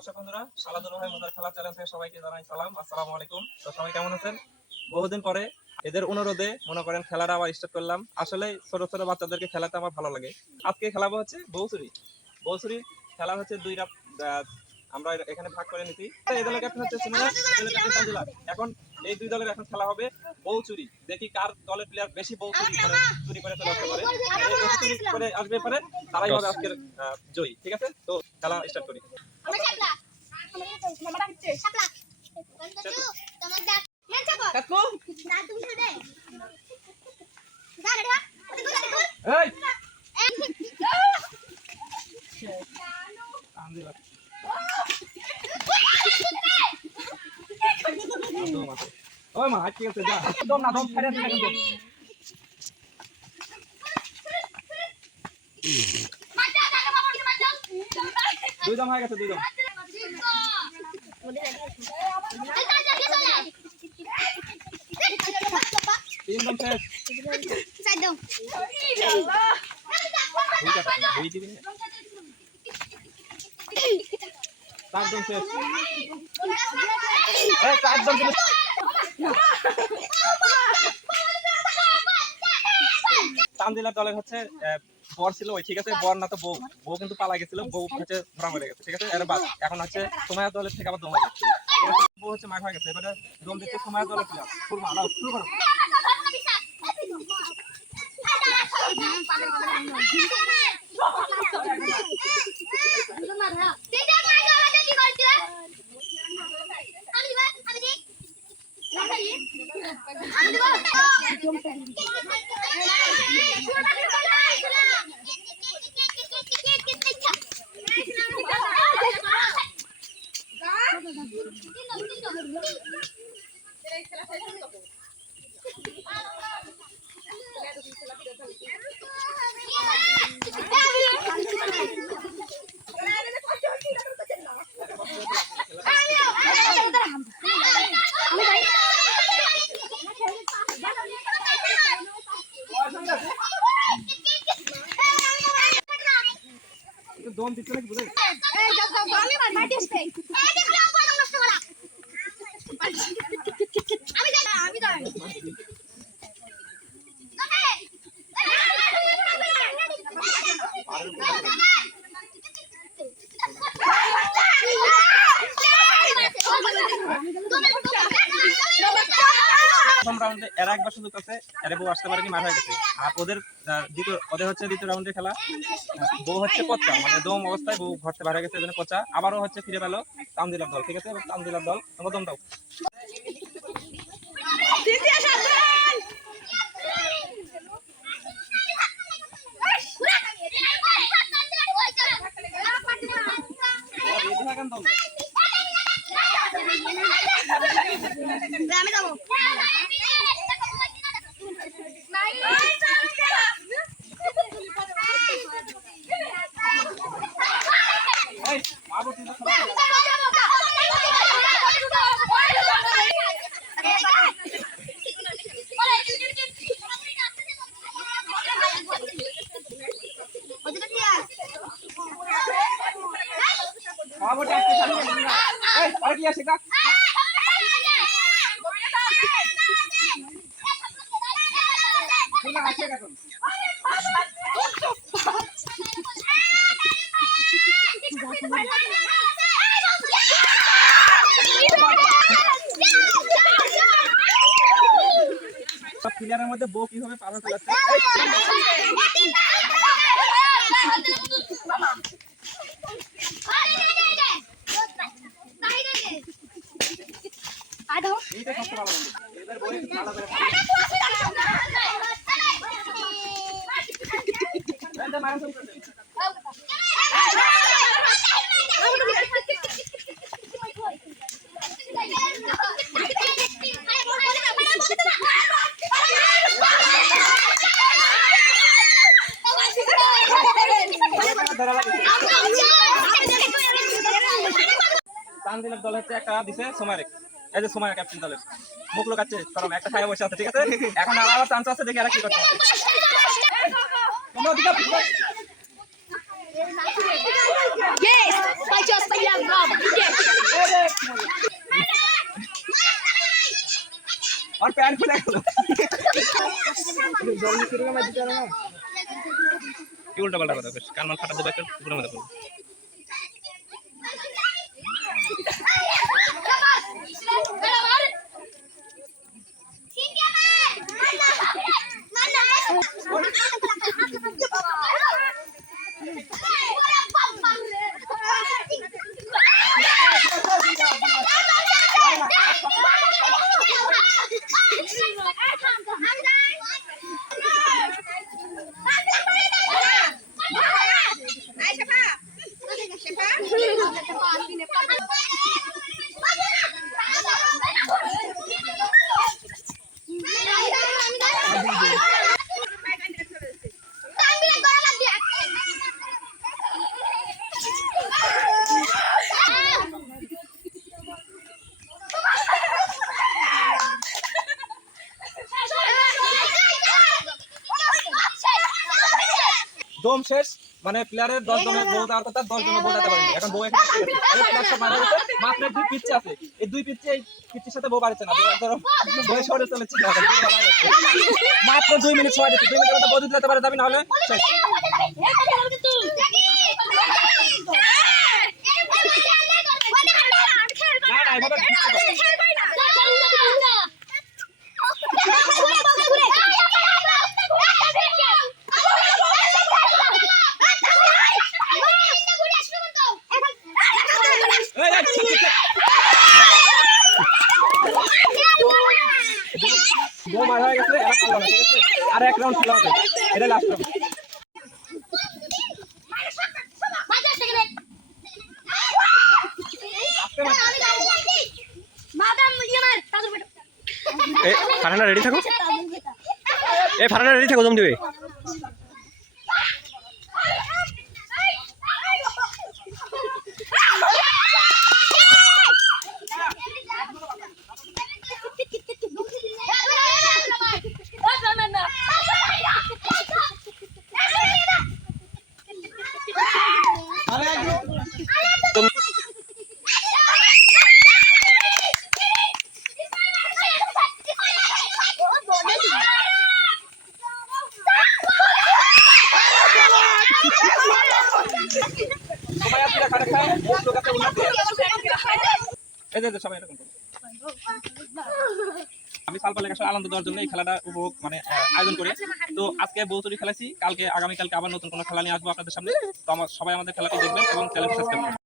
দর্শক বন্ধুরা, সালাদুল ভাই মজার খেলা চ্যানেল থেকে সবাইকে জানাই সালাম। আসসালামু আলাইকুম। তো সবাই কেমন আছেন? বহুদিন পরে এদের অনুরোধে মনে করেন খেলাটা আবার স্টার্ট করলাম। আসলে ছোট ছোট বাচ্চাদেরকে খেলাতে আমার ভালো লাগে। আজকে খেলাবো হচ্ছে বউচুরি। বউচুরি খেলা হচ্ছে দুইটা, আমরা এখানে ভাগ করে নিছি। এই দলের ক্যাপ্টেন হচ্ছে সুমনা, এই দলের ক্যাপ্টেন তানজিলা। এখন এই দুই দলের এখন খেলা হবে বউচুরি। দেখি কার দলের প্লেয়ার বেশি বউচুরি করে চুরি করে চলে আসতে পারে। চুরি করে আসবে পারে তারাই হবে আজকের জয়ী। ঠিক আছে, তো খেলা স্টার্ট করি। ওই মা ঠিক আছে, যা দম না, দম ছাড়ে আছে কিন্তু দুই দম হয়ে গেছে, দুই দম তিন দম শেষ, চার দম শেষ, চার দম তানজিলার দলের হচ্ছে বর ছিল ওই, ঠিক আছে, বর না তো বউ, বউ কিন্তু পালা গেছিল, বউ হচ্ছে ধরা পড়ে গেছে। ঠিক আছে, এর বাদ এখন হচ্ছে সময়ের দলের থেকে আবার দম হয়ে গেছে, বউ হচ্ছে মার হয়ে গেছে। এবারে দম দিচ্ছে সময়ের দলের প্লেয়ার। শুরু করো। দম দিতে নাকি বুঝাই প্রথম রাউন্ডে এরা একবার সুযোগ আছে, এরা বউ আসতে পারেনি, মার হয়ে গেছে। আর ওদের হচ্ছে দ্বিতীয় রাউন্ডে খেলা, বউ হচ্ছে পচা, মানে দম অবস্থায় বউ ঘর থেকে বাইরে গেছে, এজন্য পচা। আবারও হচ্ছে ফিরে পেলো তানজিলার দল। ঠিক আছে, তানজিলার দল তোমরা দম দাও। আমি যাবো প্লেয়ারের মধ্যে বউ কিভাবে পার হতে যাচ্ছে। তানজিলার দল হচ্ছে একটা দিছে সময়ের, এই যে সময় ক্যাপ্টেন দলের মুখ লোকাচ্ছে, কারণ একটা খায় বসে আছে। ঠিক আছে, এখন আবার চান্স আছে, দেখি এরা কি করতে পারে। তোমরা और पैर खुले गलो কি উল্টা পাল্টা কথা কান মান ফাটা দেবে একটা পুরো মধ্যে পড়ো দম শেষ মানে প্লেয়ারের 10 জনের বউ দেওয়ার কথা 10 জনের বউ দিতে পারেনি এখন বউ এখানে আরে প্লেয়ার সব মারা গেছে মাত্র দুই পিচ্ছে আছে এই দুই পিচ্ছে এই পিচ্চির সাথে বউ পারছে না ধরো বউ সরে চলেছে মাত্র 2 মিনিট সময় দিতে 2 মিনিটের মধ্যে বউ দিতে পারে যাবে না হলে শেষ না না এভাবে দো মারা হয়ে গেছে এরা খেলবে না ঠিক আছে আর এক রাউন্ড খেলা হবে এটা লাস্ট রাউন্ড এ ফারহানা রেডি থাকো এ ফারহানা রেডি থাকো দম দিবে আমি সালপালের আসলে আনন্দ দেওয়ার জন্য এই খেলাটা উপভোগ মানে আয়োজন করি তো আজকে বহুতরি খেলাছি কালকে আগামীকালকে আবার নতুন কোনো খেলা নিয়ে আসবো আপনাদের সামনে তো সবাই আমাদের খেলাটি দেখবেন এবং চ্যানেল সাবস্ক্রাইব করবেন